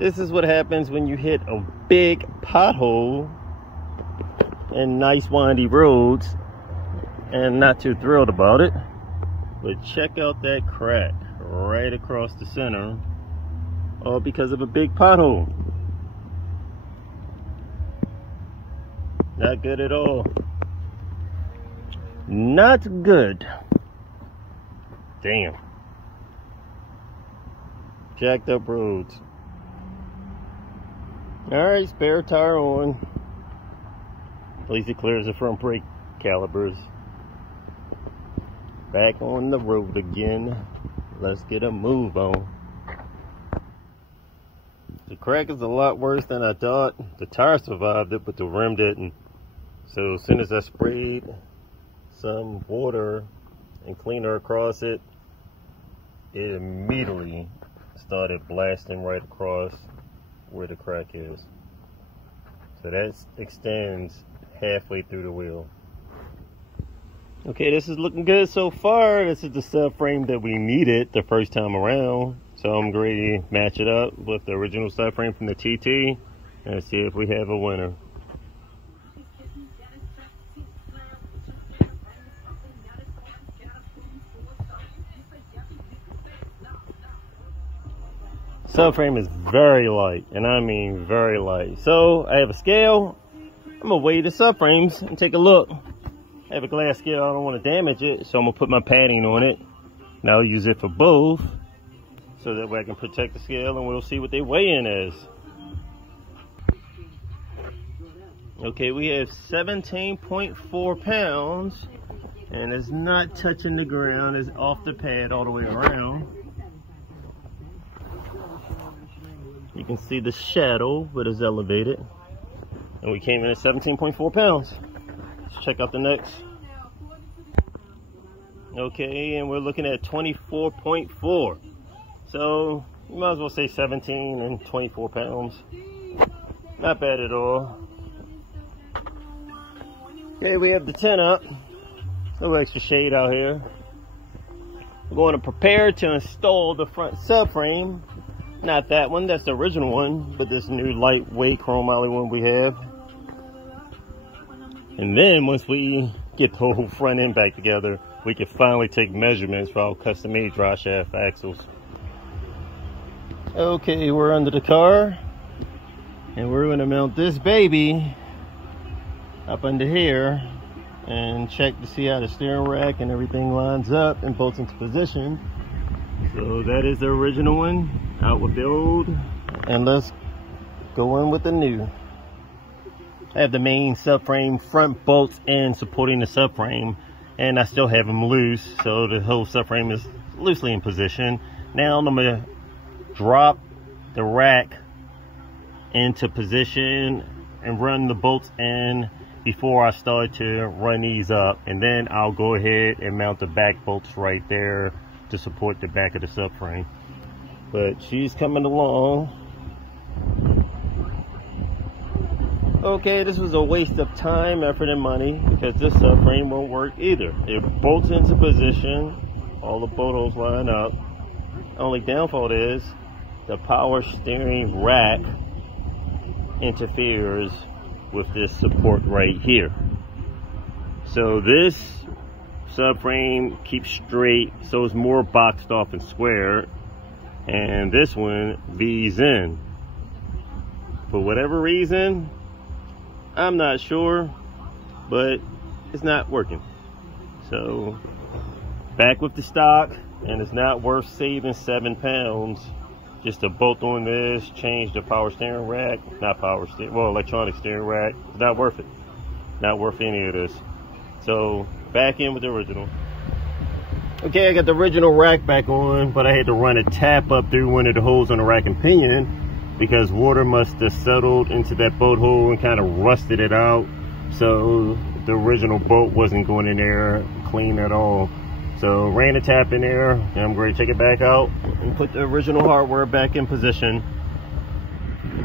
This is what happens when you hit a big pothole in nice windy roads, and not too thrilled about it. But check out that crack right across the center, all because of a big pothole. Not good at all. Not good. Damn. Jacked up roads. Alright, spare tire on. At least it clears the front brake calipers. Back on the road again. Let's get a move on. The crack is a lot worse than I thought. The tire survived it, but the rim didn't. So as soon as I sprayed some water and cleaner across it, it immediately started blasting right across where the crack is. So that extends halfway through the wheel. Okay, this is looking good so far. This is the subframe that we needed the first time around. So I'm going to match it up with the original subframe from the TT and see if we have a winner. Subframe is very light, and I mean very light. So I have a scale. I'm gonna weigh the subframes and take a look. I have a glass scale, I don't want to damage it, so I'm gonna put my padding on it. Now I'll use it for both, so that way I can protect the scale, and we'll see what they weigh in as. Okay, we have 17.4 pounds, and it's not touching the ground, it's off the pad all the way around. You can see the shadow, but it's elevated. And we came in at 17.4 pounds. Let's check out the next. Okay, and we're looking at 24.4. So, you might as well say 17 and 24 pounds. Not bad at all. Okay, we have the 10 up. A little extra shade out here. We're going to prepare to install the front subframe. Not that one, that's the original one, but this new lightweight chromoly one we have. And then once we get the whole front end back together, we can finally take measurements for our custom made dry shaft axles. Okay, we're under the car, and we're gonna mount this baby up under here and check to see how the steering rack and everything lines up and bolts into position. So that is the original one, out with the old, and let's go in with the new. I have the main subframe front bolts in supporting the subframe, and I still have them loose, so the whole subframe is loosely in position. Now I'm gonna drop the rack into position and run the bolts in before I start to run these up, and then I'll go ahead and mount the back bolts right there to support the back of the subframe. But she's coming along. Okay, this was a waste of time, effort, and money, because this subframe won't work either. It bolts into position, all the bolt holes line up. Only downfall is the power steering rack interferes with this support right here. So this subframe keeps straight, so it's more boxed off and square, and this one V's in. For whatever reason, I'm not sure, but it's not working. So back with the stock, and it's not worth saving 7 pounds just to bolt on this, change the power steering rack, electronic steering rack. It's not worth it. Not worth any of this. So back in with the original. Okay, I got the original rack back on, but I had to run a tap up through one of the holes on the rack and pinion because water must have settled into that bolt hole and kind of rusted it out. So the original bolt wasn't going in there clean at all. So ran a tap in there, and I'm going to take it back out and put the original hardware back in position.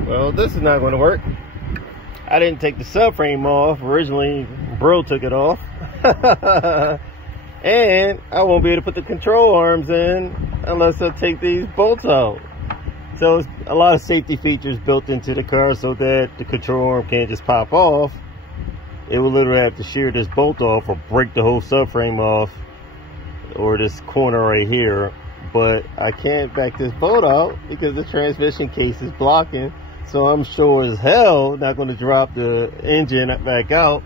Well, this is not going to work. I didn't take the subframe off. Originally, Bro took it off. And I won't be able to put the control arms in unless I take these bolts out. So it's a lot of safety features built into the car so that the control arm can't just pop off. It will literally have to shear this bolt off or break the whole subframe off, or this corner right here. But I can't back this bolt out because the transmission case is blocking. So I'm sure as hell not going to drop the engine back out.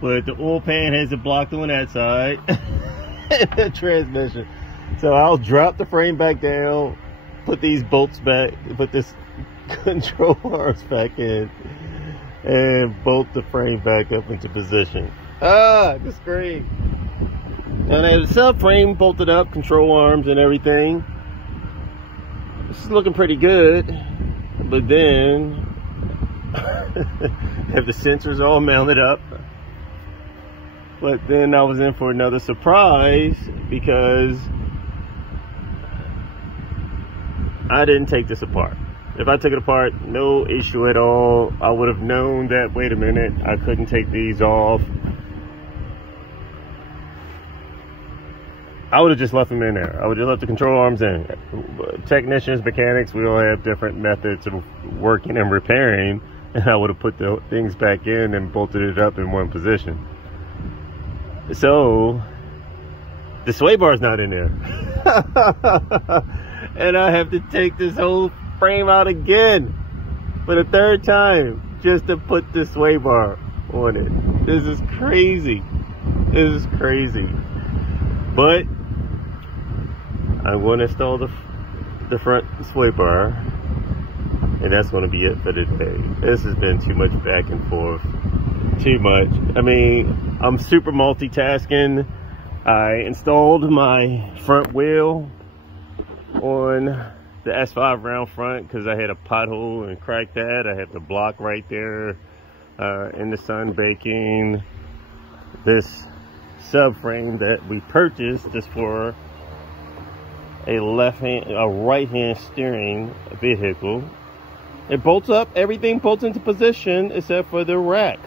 But the oil pan has it blocked on that side. And the transmission. So I'll drop the frame back down, put these bolts back, put this control arms back in, and bolt the frame back up into position. That's great. And I have the subframe bolted up, control arms and everything. This is looking pretty good. But then have the sensors all mounted up. But then I was in for another surprise because I didn't take this apart. If I took it apart, no issue at all. I would have known that, wait a minute, I couldn't take these off. I would have just left them in there. I would have left the control arms in. Technicians, mechanics, we all have different methods of working and repairing. And I would have put the things back in and bolted it up in one position. So, the sway bar's not in there. And I have to take this whole frame out again for the third time just to put the sway bar on it. This is crazy. This is crazy. But I'm going to install the front sway bar, and that's going to be it for today. This has been too much back and forth. Too much. I mean, I'm super multitasking. I installed my front wheel on the S5 round front because I had a pothole and cracked that. I have the block right there in the sun baking. This subframe that we purchased is for a right-hand steering vehicle. It bolts up, everything bolts into position except for the rack.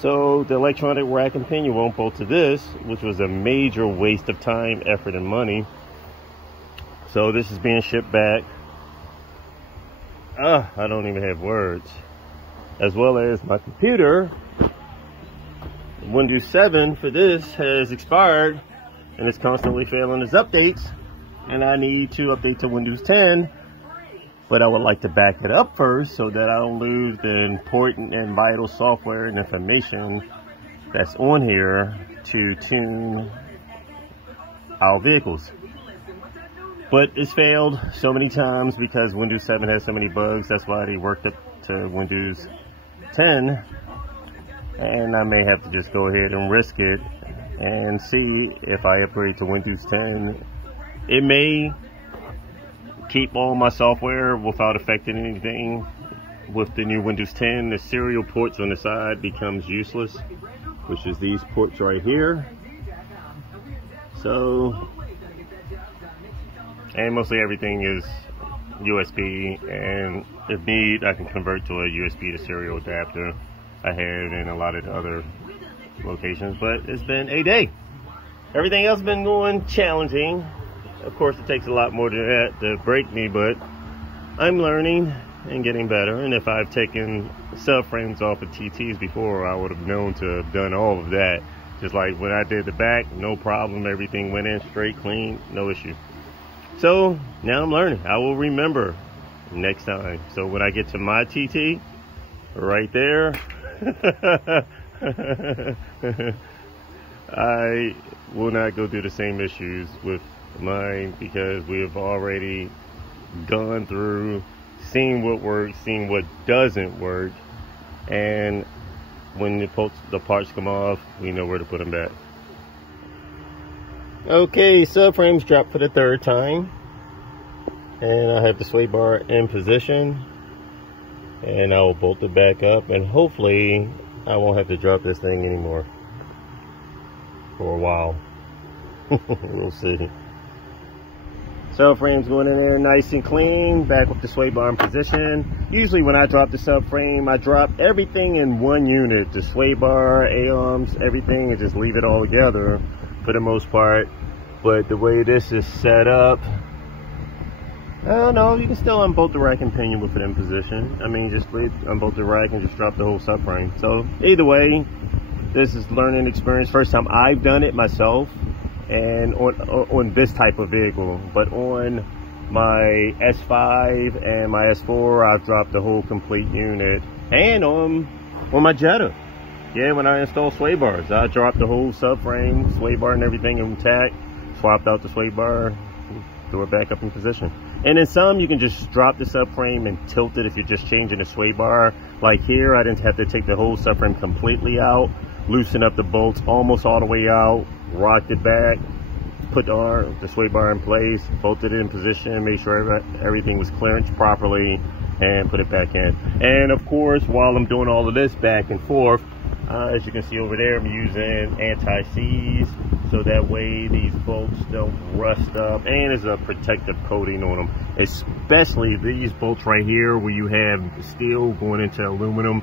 So the electronic rack and pinion won't bolt to this, which was a major waste of time, effort, and money. So this is being shipped back. I don't even have words. As well as my computer. Windows 7 for this has expired and it's constantly failing its updates, and I need to update to Windows 10, but I would like to back it up first so that I don't lose the important and vital software and information that's on here to tune our vehicles. But it's failed so many times because Windows 7 has so many bugs. That's why they worked up to Windows 10. And I may have to just go ahead and risk it and see if I upgrade to Windows 10. It may keep all my software without affecting anything. With the new Windows 10, the serial ports on the side becomes useless, which is these ports right here. So, and mostly everything is USB, and if need, I can convert to a USB to serial adapter. I have in a lot of the other locations, but it's been a day. Everything else has been going challenging. Of course, it takes a lot more than that to break me, but I'm learning and getting better. And if I've taken subframes off of TTs before, I would have known to have done all of that. Just like when I did the back, no problem. Everything went in straight, clean, no issue. So now I'm learning. I will remember next time. So when I get to my TT, right there, I will not go through the same issues with mine because we have already gone through, seen what works, seen what doesn't work, and when the parts come off, we know where to put them back. Okay, subframes dropped for the third time, and I have the sway bar in position. And I will bolt it back up, and hopefully I won't have to drop this thing anymore for a while. We'll see. Subframe's going in there nice and clean, back with the sway bar in position. Usually when I drop the subframe, I drop everything in one unit, the sway bar, A-arms, everything, and just leave it all together for the most part. But the way this is set up, Oh no, you can still unbolt the rack and pinion with it in position. I mean, just unbolt the rack and just drop the whole subframe. So either way, this is learning experience. First time I've done it myself, and on this type of vehicle. But on my S5 and my S4, I've dropped the whole complete unit. And on my Jetta, yeah, when I installed sway bars, I dropped the whole subframe, sway bar and everything intact, swapped out the sway bar, threw it back up in position. And in some, you can just drop the subframe and tilt it if you're just changing the sway bar. Like here, I didn't have to take the whole subframe completely out, loosen up the bolts almost all the way out, rocked it back, put the sway bar in place, bolted it in position, made sure everything was clearanced properly, and put it back in. And of course, while I'm doing all of this back and forth, as you can see over there, I'm using anti-seize, so that way these bolts don't rust up, and there's a protective coating on them, especially these bolts right here where you have steel going into aluminum.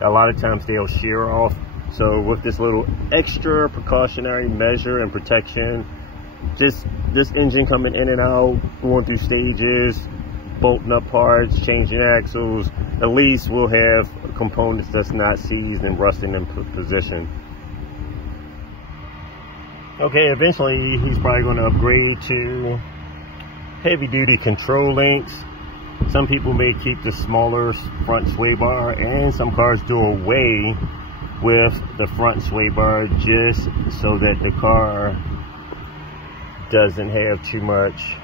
A lot of times they'll shear off. So with this little extra precautionary measure and protection, just this engine coming in and out, going through stages, bolting up parts, changing axles, at least we'll have components that's not seized and rusting in position. Okay, eventually he's probably going to upgrade to heavy duty control links. Some people may keep the smaller front sway bar, and some cars do away with the front sway bar just so that the car doesn't have too much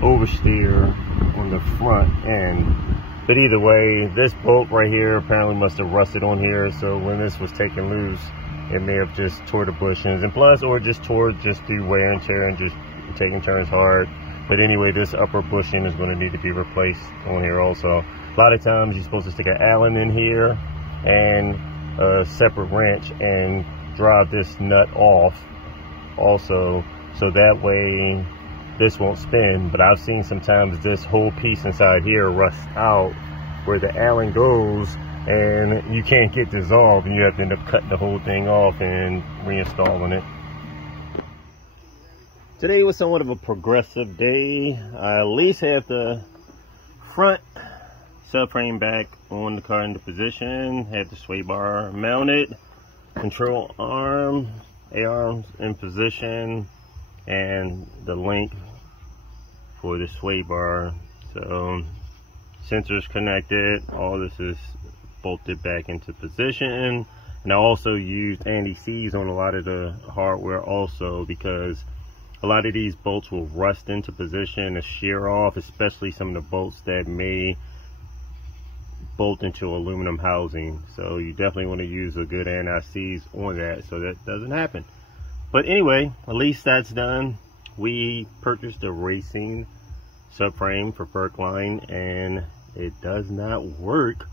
oversteer on the front end. But either way, this bolt right here apparently must have rusted on here, so when this was taken loose, it may have just tore the bushings, and plus, or just tore just through wear and tear and just taking turns hard. But anyway, this upper bushing is going to need to be replaced on here also. A lot of times you're supposed to stick an Allen in here and a separate wrench and drive this nut off also, so that way this won't spin. But I've seen sometimes this whole piece inside here rust out where the Allen goes, and you can't get dissolved, and you have to end up cutting the whole thing off and reinstalling it. Today was somewhat of a progressive day. I at least have the front subframe back on the car into position, had the sway bar mounted, control arm, A-arms in position, and the link for the sway bar. So sensors connected, all this is bolted back into position. And I also used anti-seize on a lot of the hardware also, because a lot of these bolts will rust into position and shear off, especially some of the bolts that may bolt into aluminum housing. So you definitely want to use a good anti-seize on that so that doesn't happen. But anyway, at least that's done. We purchased a racing subframe for Verkline, and it does not work.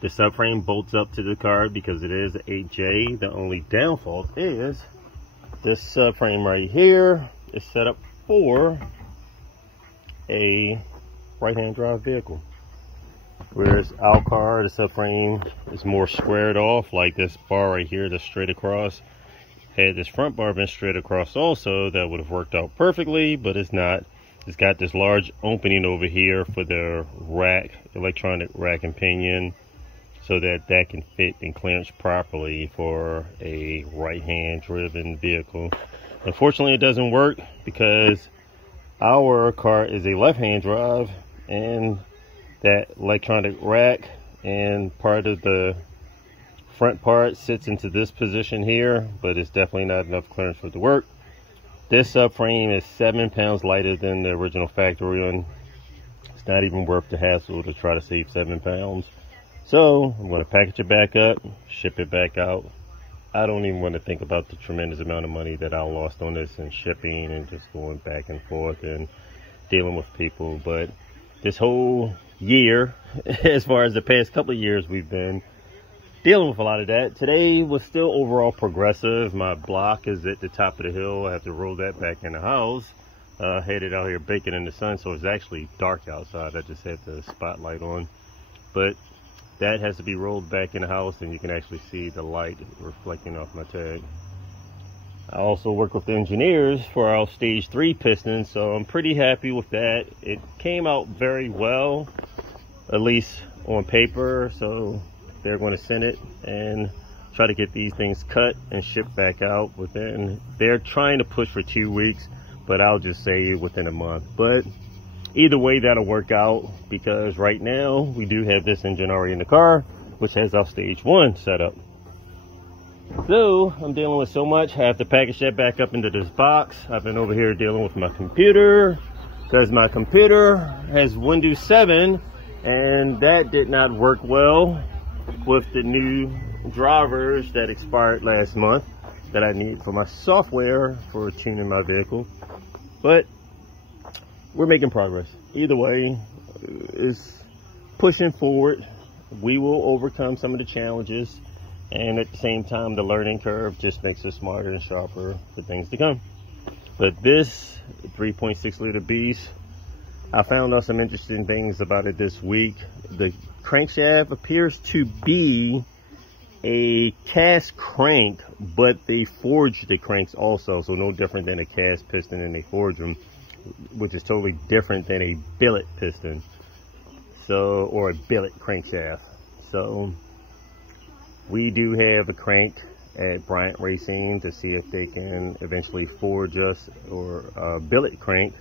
The subframe bolts up to the car because it is an 8J. The only downfall is this subframe right here is set up for a right-hand drive vehicle, whereas our car, the subframe is more squared off, like this bar right here that's straight across. Had this front bar been straight across also, that would have worked out perfectly, but it's not. It's got this large opening over here for the rack, electronic rack and pinion, so that that can fit and clearance properly for a right-hand driven vehicle. Unfortunately, it doesn't work because our car is a left-hand drive, and that electronic rack and part of the front part sits into this position here, but it's definitely not enough clearance for it to work. This subframe is 7 pounds lighter than the original factory one. It's not even worth the hassle to try to save 7 pounds. So I'm going to package it back up, ship it back out. I don't even want to think about the tremendous amount of money that I lost on this and shipping and just going back and forth and dealing with people. But this whole year, as far as the past couple of years, we've been dealing with a lot of that. Today was still overall progressive. My block is at the top of the hill. I have to roll that back in the house. Headed out here baking in the sun, so it's actually dark outside. I just had the spotlight on. But that has to be rolled back in the house, and you can actually see the light reflecting off my tag. I also work with the engineers for our stage 3 piston, so I'm pretty happy with that. It came out very well, at least on paper, so they're going to send it and try to get these things cut and shipped back out within, they're trying to push for 2 weeks, but I'll just say within a month. But either way, that'll work out, because right now we do have this engine already in the car, which has our stage 1 set up. So I'm dealing with so much, I have to package that back up into this box. I've been over here dealing with my computer, because my computer has Windows 7 and that did not work well with the new drivers that expired last month that I need for my software for tuning my vehicle. But we're making progress. Either way, it's pushing forward. We will overcome some of the challenges, and at the same time, the learning curve just makes us smarter and sharper for things to come. But this 3.6 liter beast, I found out some interesting things about it this week. The crankshaft appears to be a cast crank, but they forge the cranks also, so no different than a cast piston, and they forge them, which is totally different than a billet piston, so, or a billet crankshaft. So we do have a crank at Bryant Racing to see if they can eventually forge us or a billet crank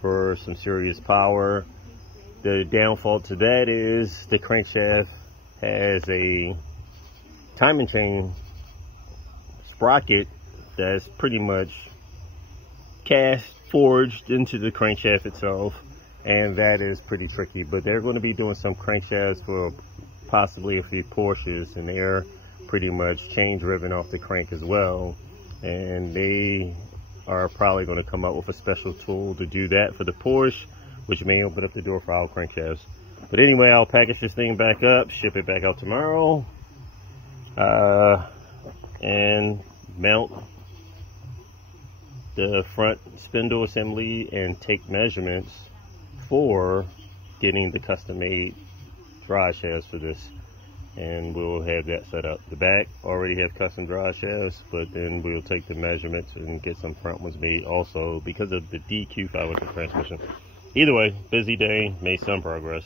for some serious power. The downfall to that is the crankshaft has a timing chain sprocket that's pretty much cast forged into the crankshaft itself, and that is pretty tricky. But they're going to be doing some crankshafts for possibly a few Porsches, and they're pretty much chain driven off the crank as well, and they are probably going to come up with a special tool to do that for the Porsche, which may open up the door for our crankshafts. But anyway, I'll package this thing back up, ship it back out tomorrow, and mount the front spindle assembly and take measurements for getting the custom made drive shafts for this, and we'll have that set up. The back already have custom drive shafts, but then we'll take the measurements and get some front ones made also because of the DQ 500 transmission. Either way, busy day, made some progress.